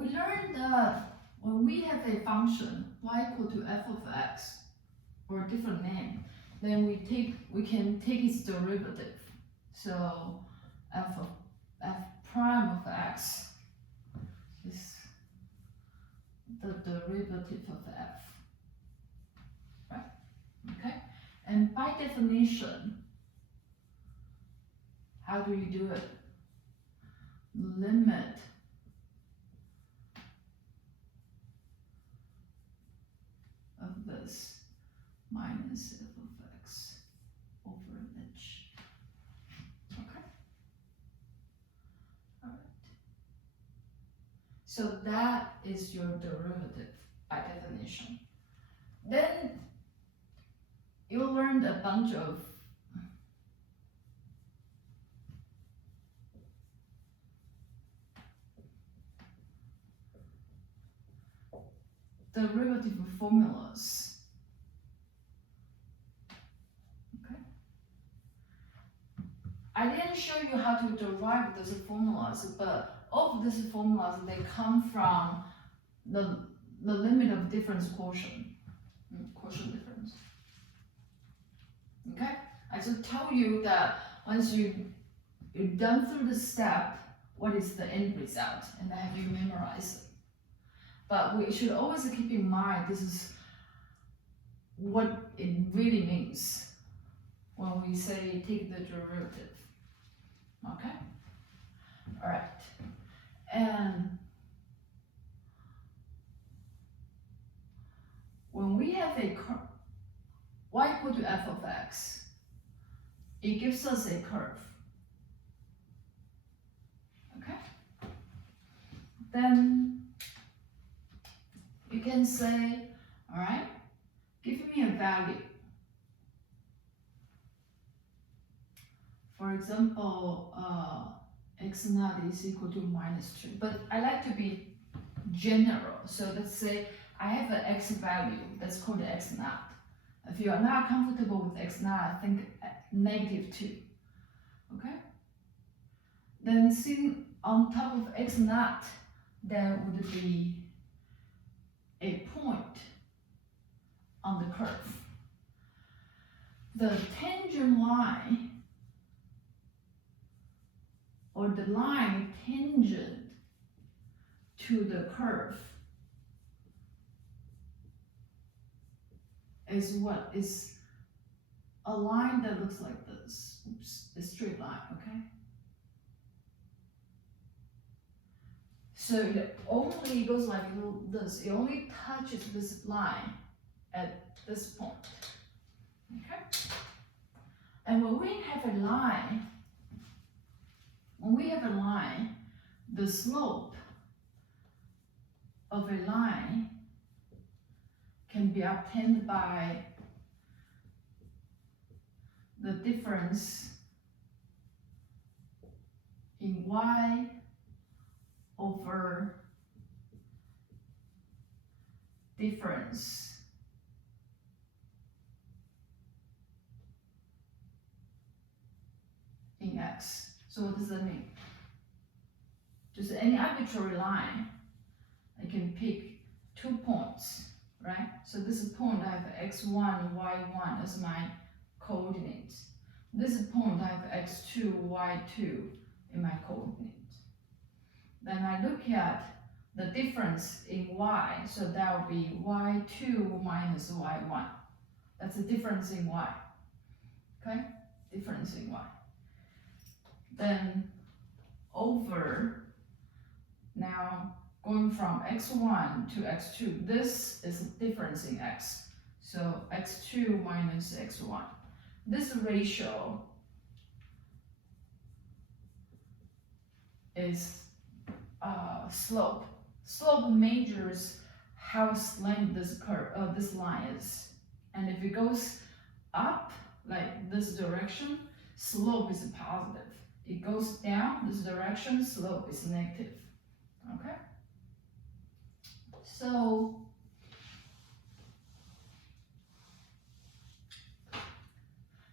we learned that when we have a function y equal to f of x, or a different name, then we can take its derivative. So f prime of x is the derivative of f, right? Okay, and by definition, how do you do it? Limit of this minus f of x over h. Okay. All right. So that is your derivative by definition. Then you learned a bunch of derivative formulas. Okay. I didn't show you how to derive those formulas, but all of these formulas, they come from the limit of difference quotient, quotient difference. Okay, I just told you that once you've done through the step, what is the end result, and have you memorized it. But we should always keep in mind this is what it really means when we say take the derivative. Okay? Alright. And when we have a curve, y equal to f of x, it gives us a curve. Okay? Then you can say, alright, give me a value. For example, x naught is equal to -2, but I like to be general. So let's say I have an x value that's called x naught. If you are not comfortable with x naught, think -2. Okay? Then sitting on top of x naught, there would be a point on the curve. The tangent line, or the line tangent to the curve, is what is a line that looks like this. Oops, a straight line, okay? So it only goes like this. It only touches this line at this point. Okay? And when we have a line, the slope of a line can be obtained by the difference in y over difference in x. So what does that mean? Just any arbitrary line, I can pick 2 points, right? So this point I have x1, y1 as my coordinates. This point I have x2, y2 in my coordinates. Then I look at the difference in y, so that will be y2 minus y1. That's the difference in y. Okay? Difference in y. Then over, now going from x1 to x2, this is a difference in x. So x2 minus x1. This ratio is slope. Slope measures how slant this curve, this line is. And if it goes up, like this direction, slope is positive. It goes down this direction, slope is negative. Okay? So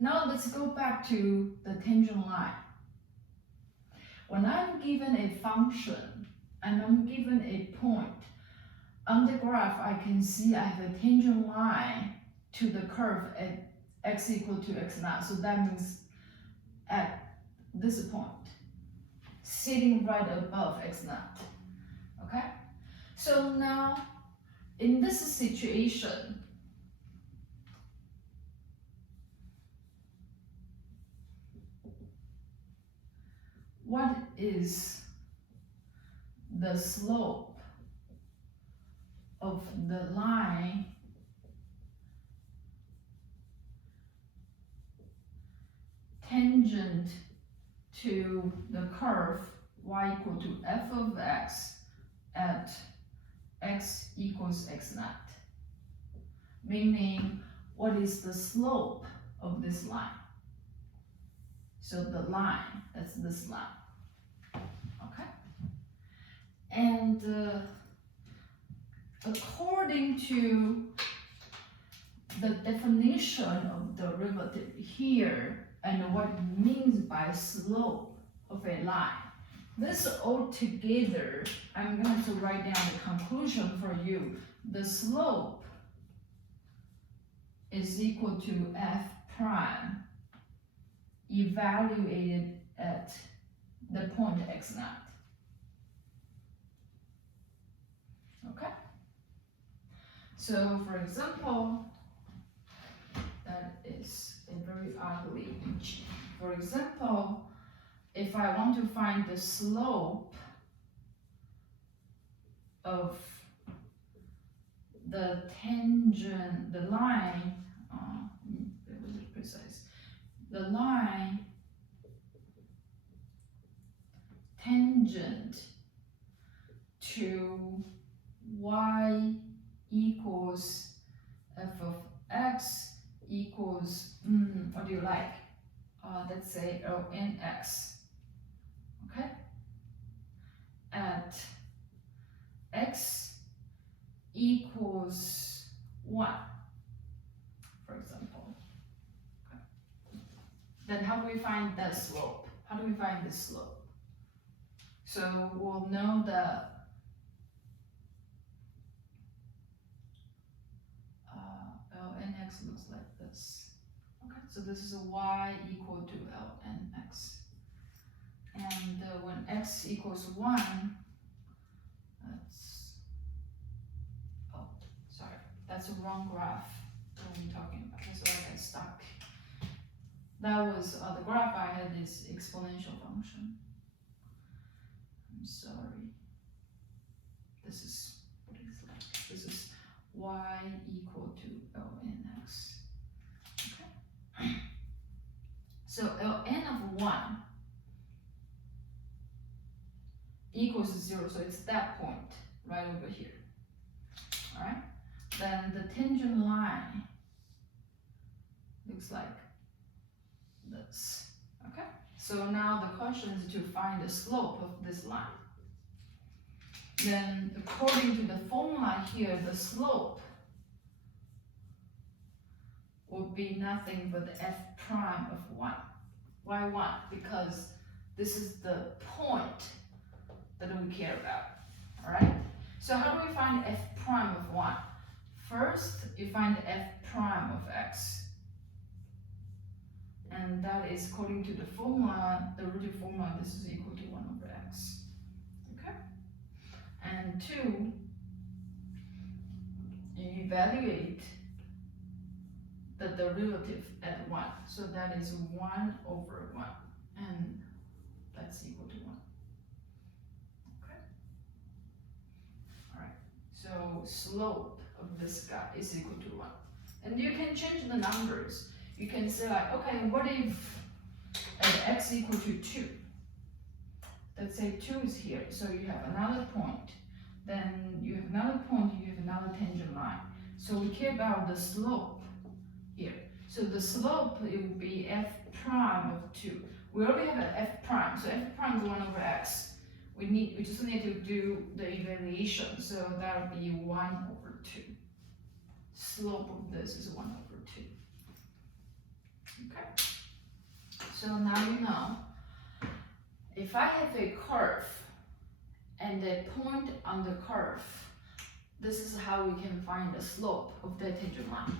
now let's go back to the tangent line. When I'm given a function and I'm given a point. On the graph, I can see I have a tangent line to the curve at x equal to x naught. So that means at this point, sitting right above x naught. Okay? So now, in this situation, what is the slope of the line tangent to the curve y equal to f of x at x equals x naught? Meaning, what is the slope of this line? So the line, that's this line. Okay? And according to the definition of derivative here and what it means by slope of a line, this all together, I'm going to write down the conclusion for you. The slope is equal to f prime evaluated at the point x naught. Okay? So for example, that is a very ugly image. For example, if I want to find the slope of the tangent, the line, it was precise, the line tangent to y equals f of x equals, what do you like? Let's say ln x, okay? At x equals 1, for example. Okay. Then how do we find that slope? How do we find this slope? So we'll know that ln x looks like this. Okay, so this is a y equal to ln x. And when x equals 1, that's a wrong graph that I'm talking about. That's why I got stuck. That was the graph I had is exponential function. I'm sorry. This is what it's like. This is y equal to ln x. Okay. So ln of 1 equals 0, so it's that point right over here. All right. Then the tangent line looks like this. Okay. So now the question is to find the slope of this line. Then according to the formula here, the slope would be nothing but f prime of 1. Why 1? Because this is the point that we care about. Alright? So how do we find f prime of 1? First, you find f prime of x. And that is according to the formula, the root formula, this is equal to 1 over x. Okay? And 2, you evaluate the derivative at 1. So that is 1 over 1. And that's equal to 1. Okay? Alright. So slope of this guy is equal to 1. And you can change the numbers. You can say like, okay, what if at x equal to 2? Let's say 2 is here, so you have another point. Then you have another point, you have another tangent line. So we care about the slope here. So the slope, it will be f prime of 2. We already have an f prime, so f prime is 1 over x. We just need to do the evaluation, so that will be 1 over 2. Slope of this is 1 over 2. Okay. So now you know, if I have a curve and and a point on the curve. This is how we can find the slope of that tangent line.